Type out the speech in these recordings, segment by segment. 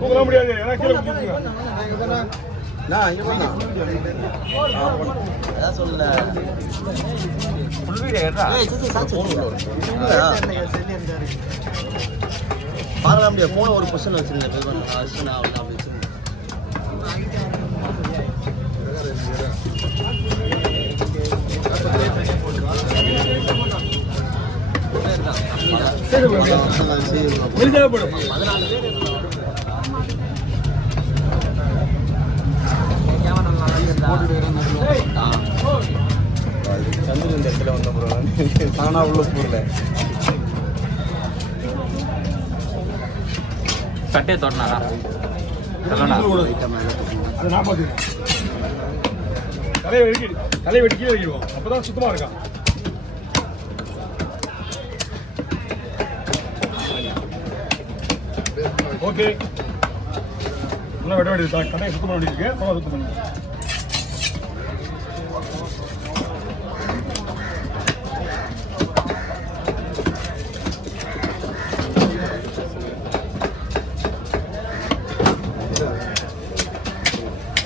தூக்க முடியாது ஏன்னா கீழே குதிச்சுங்க நான் இங்க போலாம் அதான் சொல்ல ஃபுல் வீடியோ ஏறா ஏய் சிசி சாச்சு பார்க்கலாம் முடியாது போன ஒரு क्वेश्चन வச்சிருந்தேன் பேர் அஸ்னா அப்படி வச்சிருந்தேன் சந்திரன் இந்த இடத்துல வந்த போறேன் தானா உள்ள போறல சட்டே தோடனாரா அது நான் பார்த்துக்கிறேன் தலையை வெட்டி கீழே வைக்கிறோம் அப்பதான் சுத்தமா இருக்கா ஓகே இன்னும் வெட்ட வேண்டியது கடையை சுத்தம் பண்ண வேண்டியிருக்கு அப்புறம் சுத்தம் பண்ணுங்க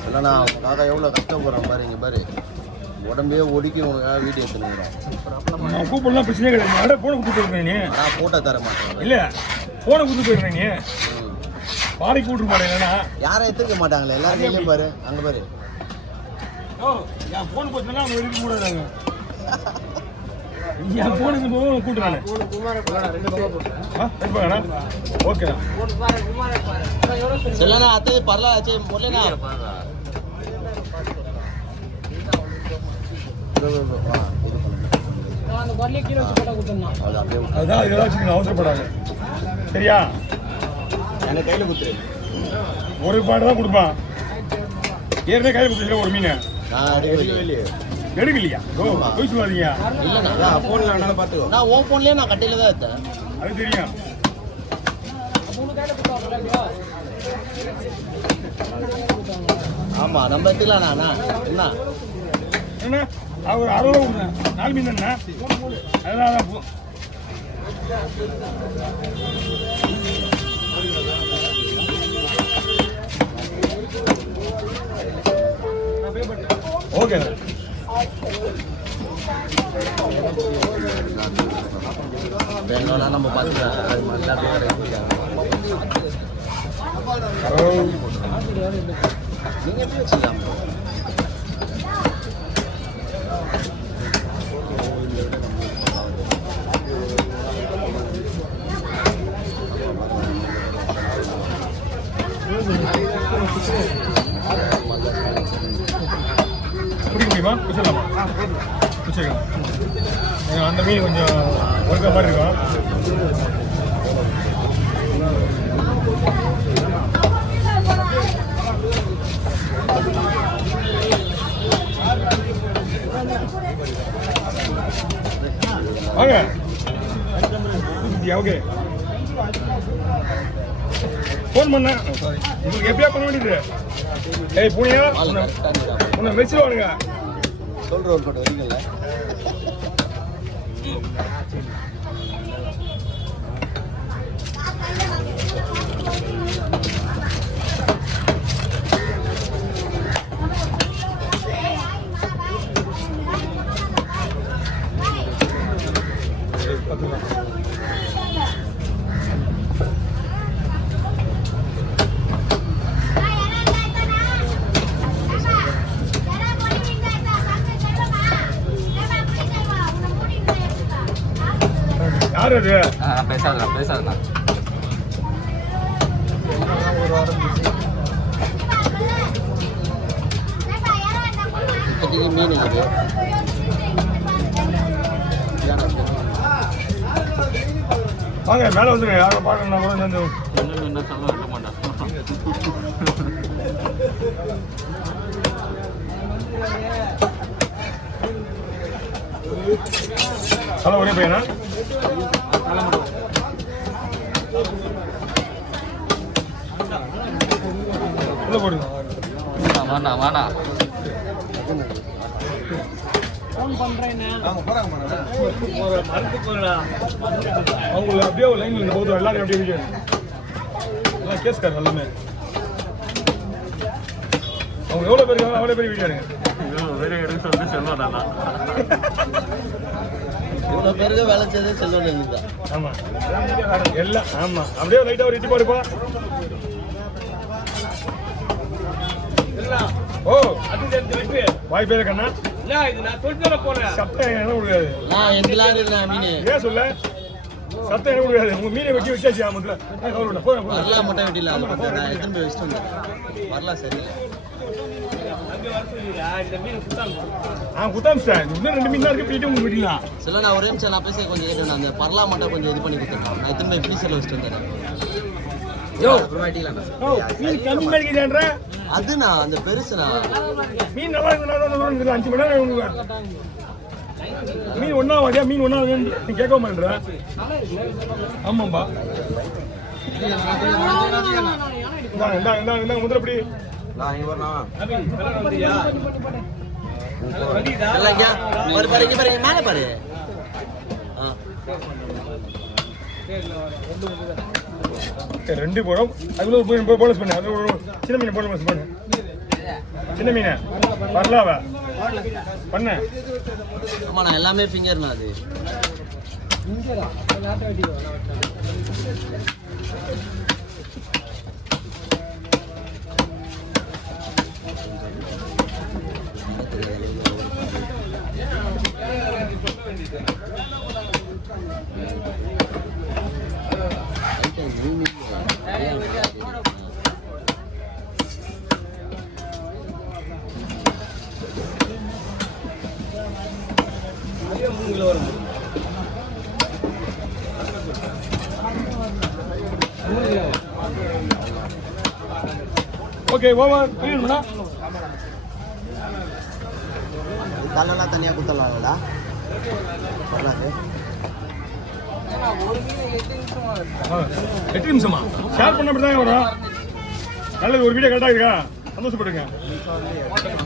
இல்லைண்ணா காக்கா எவ்வளோ கஷ்டப்படுறான் பாரு இங்கே பாரு உடம்பே ஒடுக்கி உனக்காக வீடியோ எடுத்துனுக்குறோம் நான் கூப்பிடலாம் பிரச்சனையே கிடையாது அட ஃபோனை கொடுத்து போயிடுறேன் நீ நான் ஃபோட்டோ தர மாட்டேன் இல்லை ஃபோனை கொடுத்து போயிடுறேன் நீ பாடிக்கு கூப்பிட்டு போறேன் இல்லைன்னா யாரும் எடுத்துக்க மாட்டாங்களே எல்லாரும் கையிலையும் பாரு அங்கே பாரு ஓ என் ஃபோன் போச்சுன்னா அவங்க எடுக்க கூடாதாங்க என் ஃபோனுக்கு போக கூட்டுறானே ஓகேண்ணா சொல்லண்ணா அத்தை பரவாயில்ல முரளிண்ணா அதான் ஏதாச்சும் அவசரப்படாது சரியா எனக்கு கையில் குத்துரு ஒரு பாட்டு தான் கொடுப்பான் ஏற்கனவே கையில் கொடுத்துருக்க ஒரு மீன் நான் எடுக்கவே இல்லையே எடுக்கலையா போய் சொல்லாதீங்க இல்லைண்ணா ஃபோனில் வேணாலும் பார்த்துக்கோ நான் உன் ஃபோன்லேயே நான் கட்டையில் தான் எடுத்தேன் அது தெரியும் ஆமாம் நம்ம எடுத்துக்கலாண்ணா என்ன என்ன அவர் 60 ரூபா 4 மீன் தானே அதனால ஓகே வேணும்னா நம்ம பார்த்துக்கலாம் நீங்கள் எப்படி வச்சுக்கலாம் பிடிக்க முடியுமா பிடிச்சிடலாமா பிடிச்சிக்கலாம் அந்த மீன் கொஞ்சம் ஒருக்க மாதிரி இருக்கும் வாங்க ஓகே ஃபோன் பண்ண உங்களுக்கு எப்படியா பண்ண வேண்டியது ஏய் பூனியா உன்னை மெசேஜ் வாங்க சொல்கிற ஒரு கோட்டை வரீங்கல்ல யார் அது பேசாதண்ணா இப்போதைக்கு மீன் அது வாங்க மேலே வந்துருங்க யாரும் பாக்கணும்னா கூட வந்து என்ன சொல்ல இருக்க மாட்டான் ஹலோ ஒரே பையனா உள்ள போடுங்க வாண்ணா அவங்கள அப்படியே ஒரு லைன்ல போதும் எல்லாரும் அப்படியே எல்லாம் கேஸ்கார் எல்லாமே. அவங்க எவ்வளோ பேர் இருக்காங்க அவ்வளோ பேர் வீடியோ எடுங்க. வேற எடுக்க சொல்லி செல்வானா இவ்வளோ பேருக்கு வேலை செய்தே செல்வன் தான். ஆமாம் எல்லாம் ஆமாம் அப்படியே லைட்டாக ஒரு இட்டி பாருப்பா. ஓ வாய் பேரு கண்ணா சத்தம் என்ன கொடுக்காது. நான் எங்கெல்லாம் இருக்கிறேன் மீன் ஏன் சொல்ல சத்தம் என்ன கொடுக்காது. உங்க மீனை வெட்டி வச்சாச்சு ஆமத்துல வரலா முட்டை வெட்டில நான் எத்தனை போய் வச்சுட்டு வந்தேன். வரலாம் சரி குத்தாம் சார் இன்னும் 2 மீன் தான் இருக்கு போயிட்டு உங்களுக்கு வெட்டிலாம். சில நான் ஒரே நிமிஷம் நான் பேச கொஞ்சம் கேட்டேன். அந்த பரலா மட்டும் கொஞ்சம் இது பண்ணி கொடுத்துருக்கேன். நான் எத்தனை போய் ஃப்ரீசரில் வச்சுட்டு வந்தேன். மீன் கம்மி பண்ணிக்கிறேன்ற அதுண்ணா அந்த பெருசுண்ணா மீன் நல்லா இருக்கு. 5 மணி நேரம் மீன் ஒன்னா வாடியா மீன் ஒன்னா நீ கேட்க மாட்டேன்ற. ஆமாம்பா இந்தாங்க முதலப்படி மேலே பாரு. ரெண்டு போடும் அதுக்குள்ள போனஸ் பண்ணு. அது சின்ன மீன் போனஸ் பண்ணு. சின்ன மீனை வரலாவா பண்ண. ஆமா நான் எல்லாமே ஃபிங்கர்ண்ணா. அது ஓகே ஓவர் புரியுதுங்களா? தலைலாம் தனியாக குத்தலாங்களா? வரலாது 8 நிமிஷமா ஷேர் பண்ண அப்படி தான் வரும். நல்லது ஒரு வீடியோ கரெக்டாக இருக்கா? சந்தோஷப்படுங்க.